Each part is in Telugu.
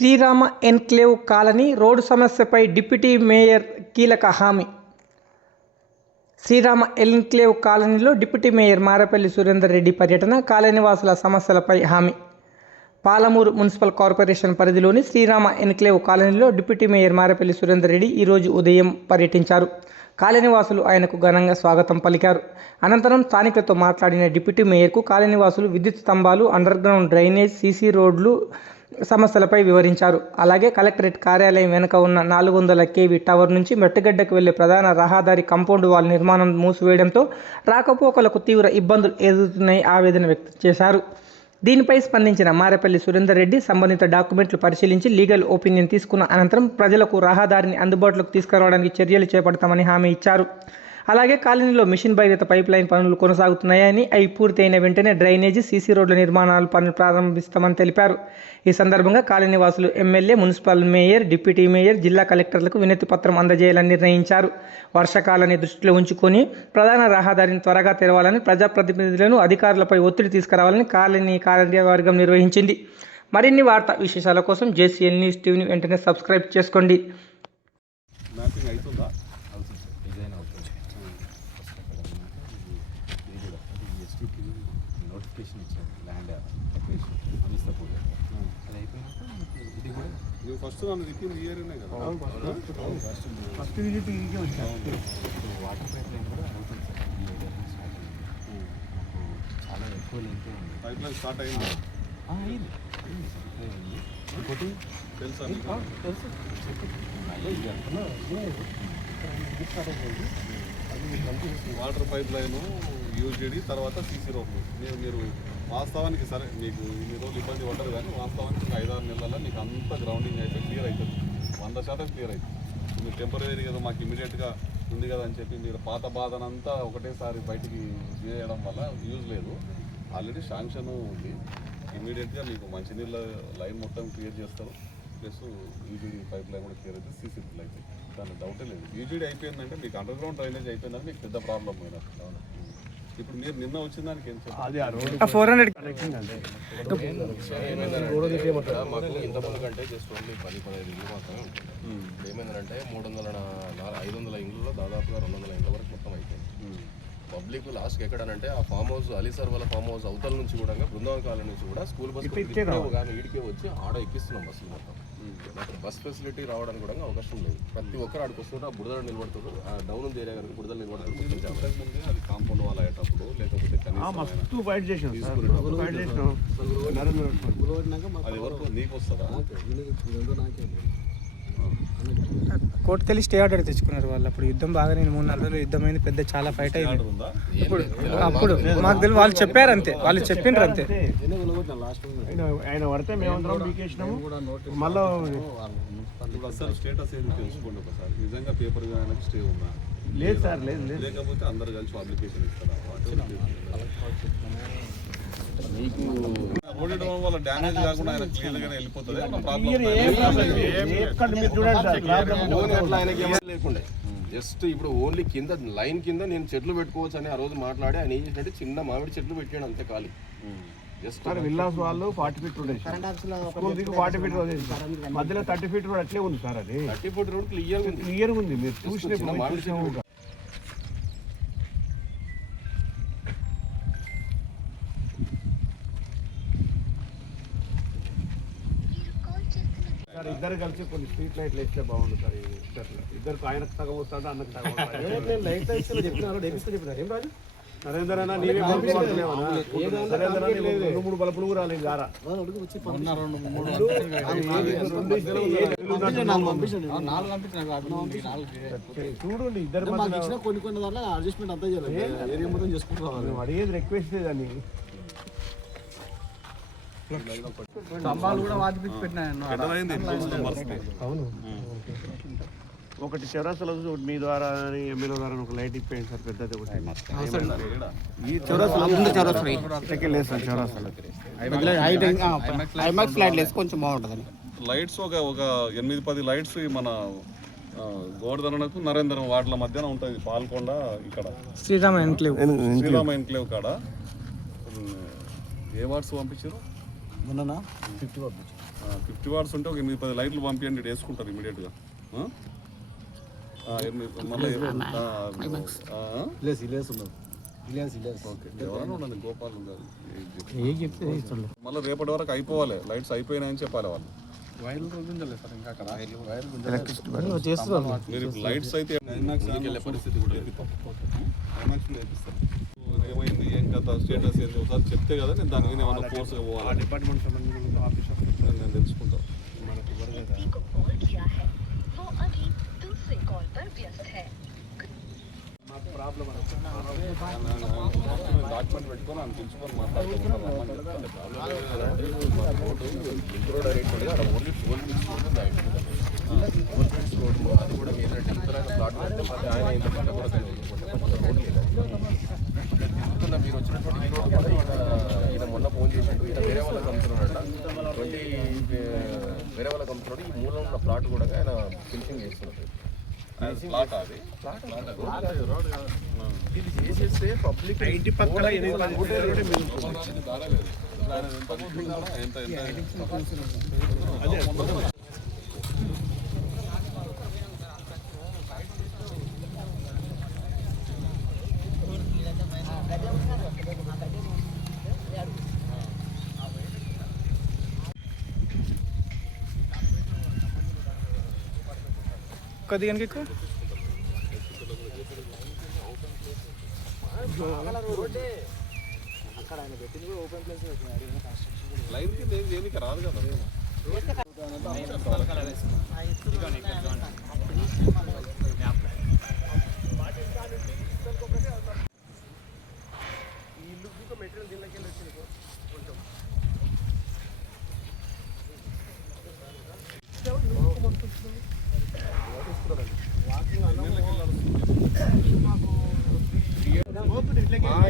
శ్రీరామ ఎన్క్లేవ్ కాలనీ రోడ్డు సమస్యపై డిప్యూటీ మేయర్ కీలక హామీ. శ్రీరామ ఎన్క్లేవ్ కాలనీలో డిప్యూటీ మేయర్ మారేపల్లి సురేందర్ రెడ్డి పర్యటన, కాలనీవాసుల సమస్యలపై హామీ. పాలమూరు మున్సిపల్ కార్పొరేషన్ పరిధిలోని శ్రీరామ ఎన్క్లేవ్ కాలనీలో డిప్యూటీ మేయర్ మారేపల్లి సురేందర్ రెడ్డి ఈరోజు ఉదయం పర్యటించారు. కాలనీవాసులు ఆయనకు ఘనంగా స్వాగతం పలికారు. అనంతరం స్థానికులతో మాట్లాడిన డిప్యూటీ మేయర్కు కాలనీవాసులు విద్యుత్ స్తంభాలు, అండర్గ్రౌండ్ డ్రైనేజ్, సీసీ రోడ్లు సమస్యలపై వివరించారు. అలాగే కలెక్టరేట్ కార్యాలయం వెనుక ఉన్న 400 kV టవర్ నుంచి మెట్టుగడ్డకు వెళ్లే ప్రధాన రహదారి కాంపౌండ్ వాల్ నిర్మాణం మూసివేయడంతో రాకపోకలకు తీవ్ర ఇబ్బందులు ఎదురవుతున్నాయని ఆవేదన వ్యక్తం చేశారు. దీనిపై స్పందించిన మారేపల్లి సురేందర్ రెడ్డి సంబంధిత డాక్యుమెంట్లు పరిశీలించి లీగల్ ఒపీనియన్ తీసుకున్న అనంతరం ప్రజలకు రహదారిని అందుబాటులోకి తీసుకురావడానికి చర్యలు చేపడతామని హామీ ఇచ్చారు. అలాగే కాలనీలో మిషన్ భగీరథ పైప్ లైన్ పనులు కొనసాగుతున్నాయని, అవి పూర్తయిన వెంటనే డ్రైనేజీ, సీసీ రోడ్ల నిర్మాణాల పనులు ప్రారంభిస్తామని తెలిపారు. ఈ సందర్భంగా కాలనీవాసులు MLA, municipal mayor, deputy mayor, జిల్లా కలెక్టర్లకు వినతి పత్రం అందజేయాలని నిర్ణయించారు. వర్షాకాలాన్ని దృష్టిలో ఉంచుకొని ప్రధాన రహదారిని త్వరగా తెరవాలని, ప్రజాప్రతినిధులను, అధికారులపై ఒత్తిడి తీసుకురావాలని కాలనీ కార్యవర్గం నిర్వహించింది. మరిన్ని వార్తా విశేషాల కోసం జేసీఎల్ న్యూస్ టీవీని వెంటనే సబ్స్క్రైబ్ చేసుకోండి. నోటిఫికేషన్ ఇచ్చారు ల్యాండ్ అప్లికేషన్ అనిస్తపూర్ అది అయిపోయినాక ఇది కూడా నువ్వు ఫస్ట్ నన్ను రిపీట్ ఇయర్నే కదా ఫస్ట్ విజిట్ ఇదికే వచ్చాను. వాటర్ పైప్ లైన్ కూడా అవుతుంది సార్, ఈ ఏరియా స్టార్ట్ అయింది. చాలా ఎక్కువ లెంత్ ఉంది. పైప్ లైన్ స్టార్ట్ అయింది అయింది ఇంకోటి తెలుసా తెలుసు వాటర్ పైప్ లైన్ యూజీడీ తర్వాత సీసీ రోడ్లు. మీరు వాస్తవానికి సరే మీకు ఇన్ని రోజులు ఇబ్బంది పడ్డరు, కానీ వాస్తవానికి 5-6 నెలల్లో మీకు అంతా గ్రౌండింగ్ అయితే క్లియర్ అవుతుంది, 100% క్లియర్ అవుతుంది. మీరు టెంపరీ కదా మాకు ఇమీడియట్గా ఉంది కదా అని చెప్పి మీరు పాత బాధనంతా ఒకటేసారి బయటికి చేయడం వల్ల యూజ్ లేదు. ఆల్రెడీ శాంక్షన్ ఉంది, ఇమీడియట్గా మీకు మంచినీళ్ళ లైన్ మొత్తం క్లియర్ చేస్తారు. ప్లస్ యూజీడీ పైప్ లైన్ కూడా క్లియర్ అయితే సీసీ రోడ్లు అయితే దాని డౌటే లేదు. యూజీడీ అయిపోయిందంటే మీకు అండర్గ్రౌండ్ డ్రైనేజ్ అయిపోయిందని మీకు పెద్ద ప్రాబ్లం పోయినట్టు. ఇప్పుడు మీరు నిన్న వచ్చిన దానికి ఏం చెప్పాలి? మాకు ఇంతకుముందు కంటే జస్ట్ ఓన్లీ 10-15 ఇళ్ళు మాత్రమే ఉంటుంది. ఏమైందంటే 500 ఇండ్లలో దాదాపుగా 200 ఇండ్ల వరకు మొత్తం అయిపోయింది. పబ్లిక్ లాస్ట్కి ఎక్కడనంటే ఆ ఫామ్ హౌస్ అలీసార్ వాళ్ళ ఫామ్ హౌస్ అవతల నుంచి కూడా బృందావన్ కాలనీ నుంచి కూడా స్కూల్ బస్ కానీ ఈడికే వచ్చి ఆడ ఎక్కిస్తున్నాం బస్సులు మొత్తం. నాకు బస్ ఫెసిలిటీ రావడానికి కూడా అవకాశం లేదు. ప్రతి ఒక్కరు ఆడికి వస్తుంటే ఆ బుడదలు నిలబడుతుంది, ఆ డౌన్ ఉంది ఏరియా కనుక బుడదలు నిలబడుతుంది. అది కాంపౌండ్ వాళ్ళు అయ్యేటప్పుడు లేకపోతే అది వరకు నీకు వస్తుందా? కోర్టుకి వెళ్ళి స్టే ఆర్డర్ తెచ్చుకున్నారు వాళ్ళు. అప్పుడు యుద్ధం బాగానే 3-4 రోజులు యుద్ధం అయింది, పెద్ద చాలా ఫైట్ అయింది. అప్పుడు మాకు తెలియదు, వాళ్ళు చెప్పారు అంతే, వాళ్ళు చెప్పిండ్రు అంతే. ఆయన పడితే మేమందరం బీకేసినాము. మళ్ళీ అసలు స్టేటస్ ఏది తెలుసుకోండి ఒకసారి. నిజంగా పేపర్ ఆయనకి స్టే ఉందా? లేదు సార్, లేదు. లేకపోతే అందరు కలిసి అప్లికేషన్ ఇస్తారా? ఓడడం వల్ల డ్యామేజ్ కాకుండా ఆయన క్లియర్గానే వెళ్ళిపోతుంది. లేకుండే జస్ట్ ఇప్పుడు ఓన్లీ కింద లైన్ కింద నేను చెట్లు పెట్టుకోవచ్చు అని ఆ రోజు మాట్లాడి ఆయన ఏం చేసినట్టు చిన్న మామిడి చెట్లు పెట్టాడు అంతే ఖాళీ. జస్ట్ విల్లాస్ వాళ్ళు 40 feet రోడ్ 40 feet రోడ్ మధ్యలో 30 feet రోడ్ అట్లే ఉంది సార్. అది 30 foot రోడ్ క్లియర్ ఉంది. మీరు చూసిన మామిడి చెట్లు సార్. ఇద్దరు కలిసి కొన్ని స్ట్రీట్ లైట్లు వేస్తే బాగుంది సార్. ఇద్దరు ఆయనకు సగం వస్తాడు, అన్నకు సగం వస్తాడు. లైట్ చెప్పినారు ఏం రాజు నరేందర్ అన్న, నీవే 2-3 బల్బులు కూడా రాలేదు. గారా చూడండి, ఇద్దరు కొన్ని దాంట్లో అడ్జస్ట్మెంట్ అంతా చేసుకుంటున్నాం. అడిగేది రిక్వెస్ట్ లేదండి. అవును, ఒకటి చౌరాస్తాలో మీ ద్వారా ఎమ్మెల్యే ద్వారా ఒక లైట్ ఇప్పేయండి సార్, పెద్దది ఒకటి. ఈ లైట్స్ ఒక 8-10 లైట్స్ మన గోవర్ధనకు నరేంద్రం వార్డుల మధ్యన ఉంటుంది. పాల్కొండ ఇక్కడ శ్రీరామ ఎన్క్లేవ్ కాడ ఏ వార్డ్స్ పంపించారు? మొన్న 50 పంపించారు. 50 వాట్స్ ఉంటే ఒక 8-10 లైట్లు పంపించండి, వేసుకుంటారు ఇమీడియట్గా. ఓకే, ఎవరైనా ఉండండి, గోపాల్ గారు మళ్ళీ రేపటి వరకు అయిపోవాలి, లైట్స్ అయిపోయినాయని చెప్పాలి వాళ్ళు. మీరు లైట్స్ అయితే పరిస్థితి కూడా ఏమైంది, ఏం కథ, స్టేటస్ ఏంటి ఒకసారి చెప్తే కదా నేను దాని మీద ఏమన్నా కోర్సుగా పోవాలి, డిపార్ట్మెంట్ సంబంధించిన ఆఫీసర్ నేను తెలుసుకుంటాను. డాక్యుమెంట్ పెట్టుకొని అని తెలుసుకొని మాట్లాడుకుంటాను. అది కూడా ఏంటంటే ఇంతలాగా ప్లాట్ పెడితే మళ్ళీ ఆయన ఇంత పంట కూడా మీరు వచ్చినటువంటి ఈ రోడ్డు కూడా ఈయన మొన్న ఫోన్ చేసినట్టు ఈయన వేరే వాళ్ళకి అమ్ముతున్నాడట. 20 వేరే వాళ్ళకి అమ్ముతున్నాడు. ఈ మూలంలో ఉన్న ప్లాట్ కూడా ఆయన ఫినిషింగ్ చేస్తున్నాడు. ఇది చేసేస్తే పబ్లిక్ ఇంటి పక్కన కొద్దిగా ఎక్కువ లైన్ కింద ఏం దేనికి రాదు కదా.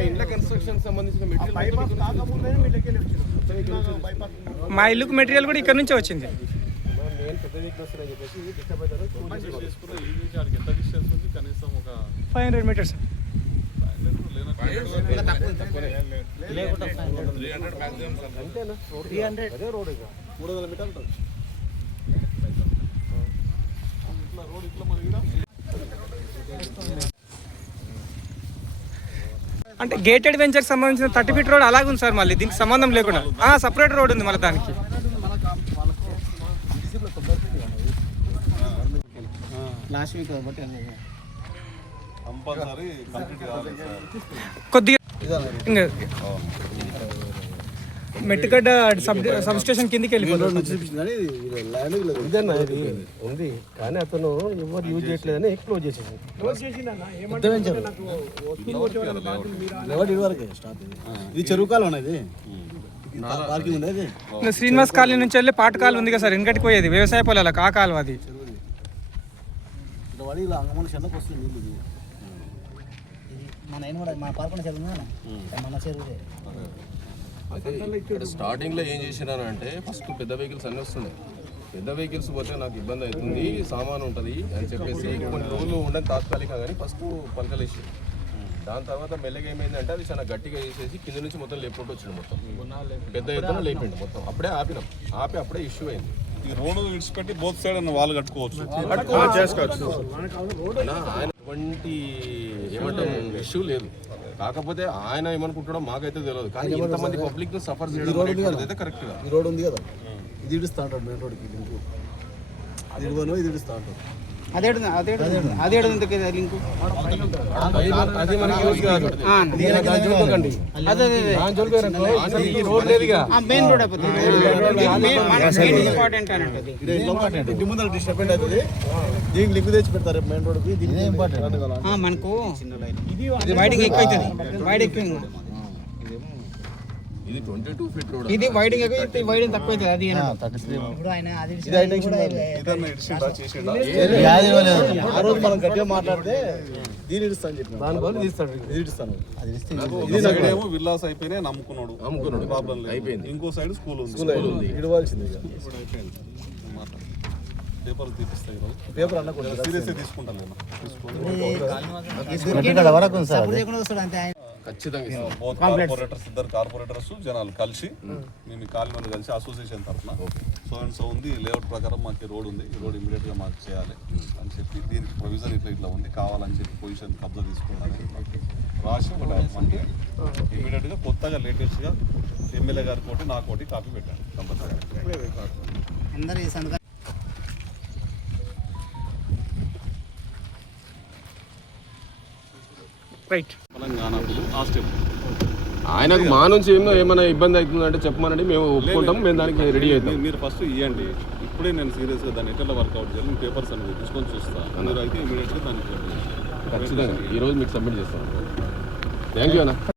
ఇంట్లో కన్స్ట్రక్షన్ సంబంధించిన మా ఇల్లుకు మెటీరియల్ కూడా ఇక్కడ నుంచే వచ్చింది. ఎంత డిస్టెన్స్ ఉంది? కనీసం ఒక 500 మీటర్స్. 300 మీటర్లు రోడ్ ఇట్లా మన అంటే గేటెడ్ వెంచర్ సంబంధించిన 30 ఫీట్ రోడ్ అలాగే ఉంది సార్. మళ్ళీ దీనికి సంబంధం లేకుండా సపరేట్ రోడ్ ఉంది మళ్ళీ దానికి. లాస్ట్ వీక్ కంపల్సరీ కంప్లీట్ కావాలి సార్. కొద్దిగా ఇంకా మెట్టుగడ్డ సబ్ స్టేషన్ కిందకి వెళ్ళిపోతుంది. ఉంది కానీ అతను ఎవరు యూజ్ చేయట్లేదని క్లోజ్ చేసేసి ఇది చెరువు కాలం అనేది పార్కింగ్ ఉండేది. శ్రీనివాస్ కాలనీ నుంచి వెళ్ళి పాట కాలు ఉంది కదా సార్, వెనకటికి పోయేది వ్యవసాయ పొలాలకు ఆ కాలువ అది. వాడి ఇలా అంగమూల చెన్నకు వస్తుంది నీళ్ళు. ఇది మన కూడా మన పాల్గొన చెరువు మన చెరువు. ఇక్కడ స్టార్టింగ్లో ఏం చేసినారంటే ఫస్ట్ పెద్ద వెహికల్స్ అన్నీ వస్తున్నాయి. పెద్ద వెహికల్స్ పోతే నాకు ఇబ్బంది అవుతుంది, సామాన్ ఉంటుంది అని చెప్పేసి కొన్ని రోజులు ఉండని తాత్కాలిక కానీ ఫస్ట్ పలకలేసి దాని తర్వాత మెల్లగా ఏమైందంటే అది చాలా గట్టిగా చేసేసి కింద నుంచి మొత్తం లేపుకుంటూ వచ్చింది. మొత్తం పెద్ద ఎత్తున లేపిండి మొత్తం. అప్పుడే ఆపినాం, అప్పుడే ఇష్యూ అయింది. ఈ రోడ్డు విడిచిపెట్టి బోత్ సైడ్ అన్న వాళ్ళు కట్టుకోవచ్చు. ఆయన ఎటువంటి ఏమంటారు ఇష్యూ లేదు. కాకపోతే ఆయన ఏమనుకుంటాడో మాకైతే తెలియదు. కానీ ఇంతమంది పబ్లిక్ సఫర్ చేయడం అయితే కరెక్ట్ గా. ఈ రోడ్ ఉంది కదా, ఇది ఇడుస్తా ఉంటాడు మెయిన్ రోడ్కి. ఇది ఇడువను, ఇది ఇడుస్తా ఉంటాడు. అదే లింక్ అది మనకి యూజ్ కాదు. మెయిన్ రోడ్ ఇంపార్టెంట్ అన్నట్టు. ఇంటి ముందర డిస్టర్బెంట్ అవుతుంది, దీనికి లింక్ తెచ్చి పెడతారు మెయిన్ రోడ్కి. దీని ఇంపార్టెంట్ మనకు ఇది వైడింగ్ ఎక్కువ అవుతుంది. వైడ్ ఎక్కువ ఇది 22 ఫీట్ రోడ్. ఇది వైడింగ్ ఎక్కువ, వైడింగ్ తక్కువ అవుతుంది. అది ఆ రోజు మనం గట్టిగా మాట్లాడితే దీని ఇడుస్తాను చెప్పి దాని బదులు తీస్తాడు. ఇది ఇడుస్తాను. ఏమో విల్లాస్ అయిపోయినాయి, నమ్ముకున్నాడు ప్రాబ్లం అయిపోయింది. ఇంకో సైడ్ స్కూల్ ఉంది, ఇడవాల్సింది. ఇప్పుడు అయిపోయింది. పేపర్లు తీపిస్తాయి. పేపర్ అన్న కూడా సీరియస్గా తీసుకుంటాను నేను. వరకు ఖచ్చితంగా ఇస్తాం. బోత్ కార్పొరేటర్స్, ఇద్దరు కార్పొరేటర్స్ జనాలు కలిసి మేము కాలనీ కలిసి అసోసియేషన్ తరఫున సో అండ్ సో ఉంది, లేఅవుట్ ప్రకారం మాకు రోడ్ ఉంది, ఈ రోడ్ ఇమీడియట్గా మాకు చేయాలి అని చెప్పి దీనికి ప్రొవిజన్ ఇట్లా ఉంది కావాలని చెప్పి పొజిషన్ కబ్జా తీసుకున్నాను రాసి ఒక మనకి ఇమీడియట్గా కొత్తగా లేటెస్ట్గా ఎమ్మెల్యే గారి కోటి నా కోటి కాపీ పెట్టాను కంపల్సరీ. అందరూ ఈ సందర్భంగా తెలంగాణ ఆ స్టెప్ ఆయనకు మా నుంచి ఏమైనా ఇబ్బంది అవుతుందంటే చెప్పమనండి, మేము ఒప్పుకుంటాం, మేము దానికి రెడీ అవుతాం. మీరు ఫస్ట్ ఇవ్వండి, ఇప్పుడే నేను సీరియస్గా దాన్ని ఎట్లా వర్కౌట్ చేయాలి పేపర్స్ అనేది తీసుకొని చూస్తాను, మీరు అయితే ఇమీడియట్గా దానికి ఖచ్చితంగా ఈరోజు మీకు సబ్మిట్ చేస్తాను. థ్యాంక్ యూ అన్న.